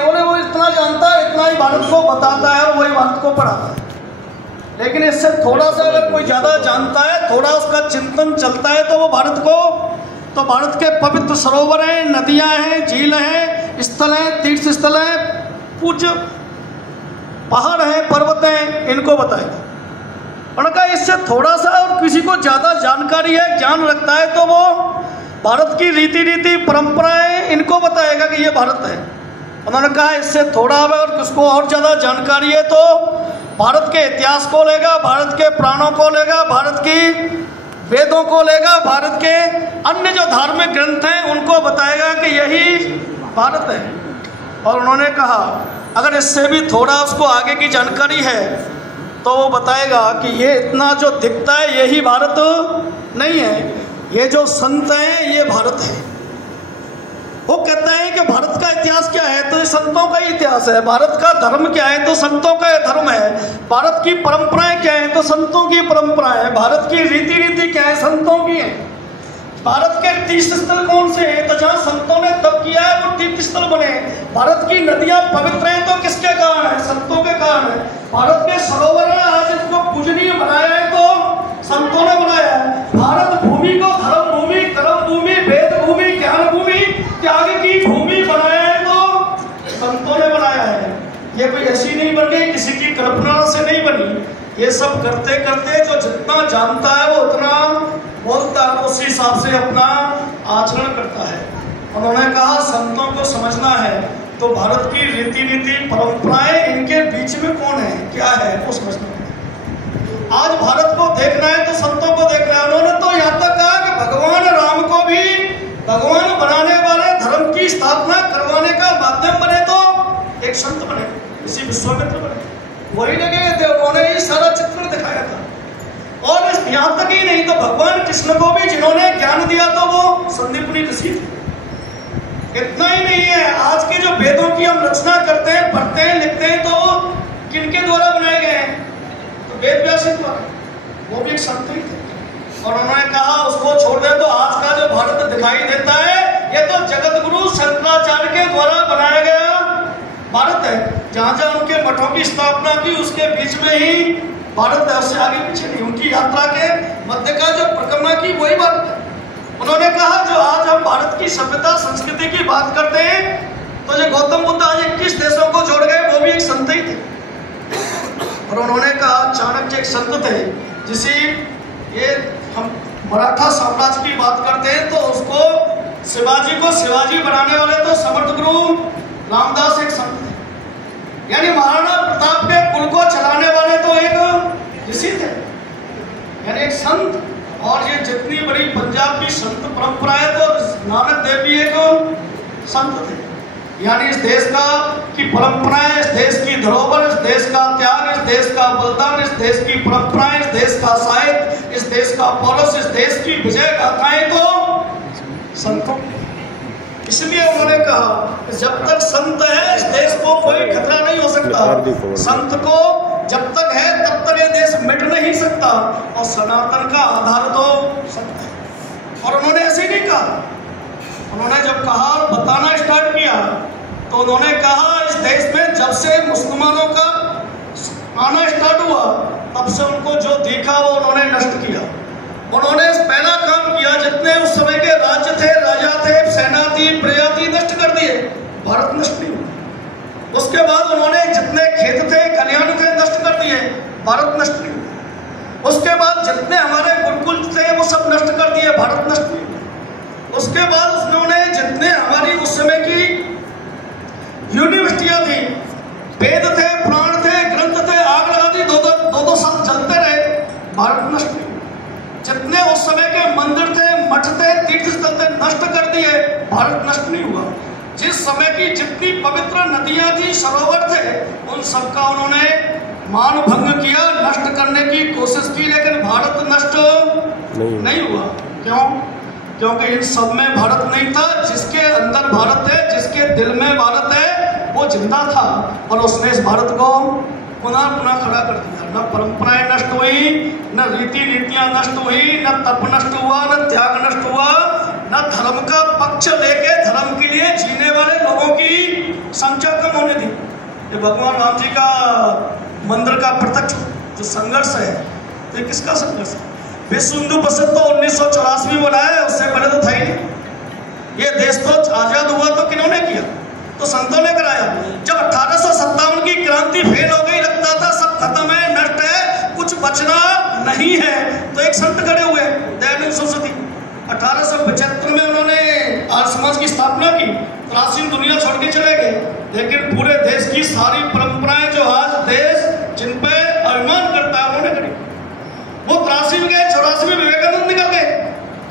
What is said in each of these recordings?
बोले वो इतना जानता है, इतना ही भारत को बताता है और वही भारत को पढ़ाता है। लेकिन इससे थोड़ा सा अगर कोई ज़्यादा जानता है, थोड़ा उसका चिंतन चलता है, तो वो भारत के पवित्र सरोवर हैं, नदियां हैं, झील हैं, स्थल हैं, तीर्थ स्थल हैं, पूज्य पहाड़ हैं, पर्वत हैं, इनको बताएगा। उनका इससे थोड़ा सा और किसी को ज़्यादा जानकारी है, ज्ञान रखता है, तो वो भारत की रीति परंपराएं इनको बताएगा कि ये भारत है। उन्होंने कहा इससे थोड़ा है और किसको और ज़्यादा जानकारी है तो भारत के इतिहास को लेगा, भारत के पुराणों को लेगा, भारत की वेदों को लेगा, भारत के अन्य जो धार्मिक ग्रंथ हैं उनको बताएगा कि यही भारत है। और उन्होंने कहा अगर इससे भी थोड़ा उसको आगे की जानकारी है तो वो बताएगा कि ये इतना जो दिखता है यही भारत नहीं है, ये जो संत हैं ये भारत है। वो कहता है कि भारत का इतिहास क्या है, तो ये संतों का ही इतिहास है। भारत का धर्म क्या है, तो संतों का धर्म है। भारत की परंपराएं क्या है, तो संतों की परंपराएं है। भारत की रीति क्या है, संतों की है। भारत के तीर्थ स्थल कौन से हैं, तो जहाँ संतों ने तप किया है वो तीर्थ स्थल बने। भारत की नदियां पवित्र हैं तो किसके कारण है, संतों के कारण है। भारत के सरोवर आज इसको पूजनीय बनाया है तो संतों ने बनाया है। भारत भूमि को धर्म भूमि, कर्म भूमि, वेद भूमि, ज्ञान भूमि, त्याग की भूमि बनाया है तो संतों ने बनाया है। ये कोई ऐसी नहीं बन गई, किसी की कल्पना से नहीं बनी। ये सब करते करते जो जितना जानता है वो उतना बोलता है, उसी हिसाब से अपना आचरण करता है। उन्होंने कहा संतों को समझना है तो भारत की रीति परंपराएं इनके बीच में कौन है, क्या है, वो समझना है। आज भारत को देखना है तो संतों को देखना है। उन्होंने तो यहाँ तक कहा कि भगवान राम को भी भगवान बनाने वाले, धर्म की स्थापना करवाने का माध्यम बने तो एक संत बने, इसी विश्वामित्र बने, वही लगे थे। उन्होंने ही सारा चित्रण दिखाया था। और यहाँ तक ही नहीं तो भगवान कृष्ण को भी जिन्होंने ज्ञान दिया तो वो संदीपनी ऋषि थे। इतना ही नहीं है, आज के जो वेदों की हम रचना करते हैं, पढ़ते हैं, लिखते हैं, तो किनके द्वारा बनाए गए हैं, तो वेद व्यास द्वारा, वो भी एक संत ही थे। और उन्होंने कहा उसको छोड़ दे तो आज का जो भारत दिखाई देता है ये तो जगत गुरु शंकराचार्य के द्वारा बनाया गया भारत है। जहाँ जहाँ उनके मठों की स्थापना की उसके बीच में ही भारत है, उससे आगे पीछे नहीं। उनकी यात्रा के मध्य का जो परिक्रमा की वही भारत है। उन्होंने कहा जो आज हम भारत की सभ्यता संस्कृति की बात करते हैं तो जो गौतम बुद्ध आज 21 देशों को जोड़ गए वो भी एक संत ही थे। और उन्होंने कहा चाणक्य एक संत थे, जिसे ये हम मराठा साम्राज्य की बात करते हैं तो उसको शिवाजी को शिवाजी बनाने वाले तो समर्थ गुरु रामदास एक संत थे। यानी महाराणा प्रताप के कुल को चलाने वाले तो एक ऋषि थे, यानी एक संत। और ये जितनी बड़ी पंजाब की संत परंपरा है तो नानक देव भी एक संत थे। यानी इस देश का की परंपराएं, इस देश की धरोहर, इस देश का त्याग, इस देश का बलिदान, इस देश की परंपराएं, इस देश का साहित्य, इस देश का पौरुष, इस देश की विजय गाथाएं तो संतों। इसलिए उन्होंने कहा जब तक संत है इस देश को कोई खतरा नहीं हो सकता। संत को जब तक है तब तक ये देश मिट नहीं सकता। और सनातन का आधार तो संत है। और उन्होंने ऐसे नहीं कहा, उन्होंने जब कहा और बताना स्टार्ट किया तो उन्होंने कहा इस देश में जब से मुसलमानों का आना स्टार्ट हुआ तब से उनको जो देखा वो उन्होंने नष्ट किया। उन्होंने पहला काम किया, जितने उस समय के राज्य थे, राजा थे, सेना थी, प्रजा थी, नष्ट कर दिए, भारत नष्ट नहीं हुआ। उसके बाद उन्होंने जितने खेत थे, कल्याण थे, नष्ट कर दिए, भारत नष्ट नहीं हुआ। उसके बाद जितने हमारे गुरुकुल थे वो सब नष्ट कर दिए, भारत नष्ट नहीं हुआ। उसके बाद उन्होंने जितने हमारी उस समय की यूनिवर्सिटियां थी, वेद थे, पुराण थे, ग्रंथ थे, आग लगा दी, दो साल चलते रहे, भारत नष्ट नहीं हुआ। जितने उस समय के मंदिर थे, मठ थे, तीर्थ स्थल थे, नष्ट कर दिए, भारत नष्ट नहीं हुआ। जिस समय की जितनी पवित्र नदियां थी, सरोवर थे, उन सबका उन्होंने मान भंग किया, नष्ट करने की कोशिश की, लेकिन भारत नष्ट नहीं हुआ। क्यों? क्योंकि इन सब में भारत नहीं था। जिसके अंदर भारत है, जिसके दिल में भारत है, वो जिंदा था और उसने इस भारत को पुनः खड़ा कर दिया। न परंपराएं नष्ट हुई, न रीतियां नष्ट हुई, न तप नष्ट हुआ, न त्याग नष्ट हुआ, न धर्म का पक्ष लेके धर्म के लिए जीने वाले लोगों की संख्या कम होने दी। ये भगवान राम जी का मंदिर का प्रत्यक्ष जो संघर्ष है, तो किसका संघर्ष है? विश्व हिंदू परिषद तो 1984 में बनाया है, उससे पहले तो था ही नहीं। ये देश तो आजाद हुआ तो किन्होंने किया? तो संतों ने कराया। जब 1857 की क्रांति फेल हो गई, लगता था सब खत्म है, नष्ट है, कुछ बचना नहीं है, तो एक संत खड़े हुए दयानंद सरस्वती। 1875 में उन्होंने आर्य समाज की स्थापना की, प्राचीन दुनिया छोड़ के चले गए, लेकिन पूरे देश की सारी परंपराएं जो आज देश जिन पे अभिमान करता है उन्होंने करी। वो 83 में गए, 84 में विवेकानंद निकल गए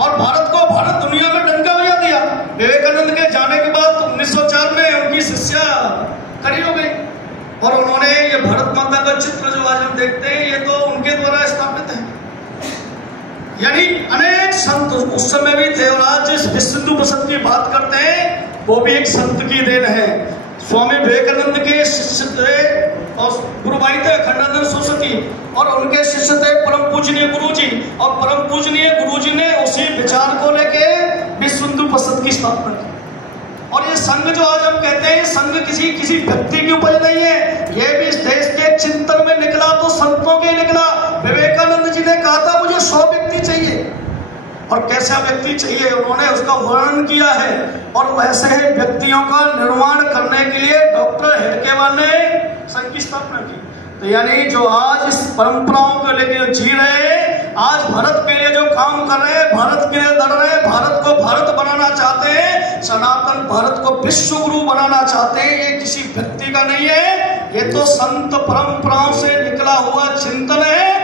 और भारत को भारत दुनिया में डंका बजा दिया। विवेकानंद के जाने के बाद 1904 में उनकी शिष्या खड़ी हो गई और उन्होंने ये भारत माता का चित्र जो आज हम देखते हैं, ये तो उनके द्वारा स्थापित है। यानी अनेक संत उस समय भी थे, और आज जिस विश्व हिंदू परिषद की बात करते हैं वो भी एक संत की देन है। स्वामी विवेकानंद के शिष्य थे और गुरुभाई थे अखंडानंद सरस्वती, और उनके शिष्य थे परम पूजनीय गुरुजी, और परम पूजनीय गुरुजी ने उसी विचार को लेके विश्व हिंदू परिषद की स्थापना की। और ये संघ जो आज हम कहते हैं, संघ किसी व्यक्ति की उपज नहीं है, ये भी इस देश के चिंतन में निकला तो संतों के निकला। विवेकानंद जी ने कहा था मुझे 100 व्यक्ति चाहिए, और कैसा व्यक्ति चाहिए उन्होंने उसका वर्णन किया है, और वैसे ही व्यक्तियों का निर्माण करने के लिए डॉक्टर हेडगेवार ने संघ की स्थापना की। तो यानी जो आज इस परंपराओं को लेकर जी रहे हैं, आज भारत के लिए जो काम कर रहे हैं, भारत के लिए लड़ रहे हैं, भारत को भारत बनाना चाहते हैं, सनातन भारत को विश्व गुरु बनाना चाहते हैं, ये किसी व्यक्ति का नहीं है, ये तो संत परंपराओं से निकला हुआ चिंतन है।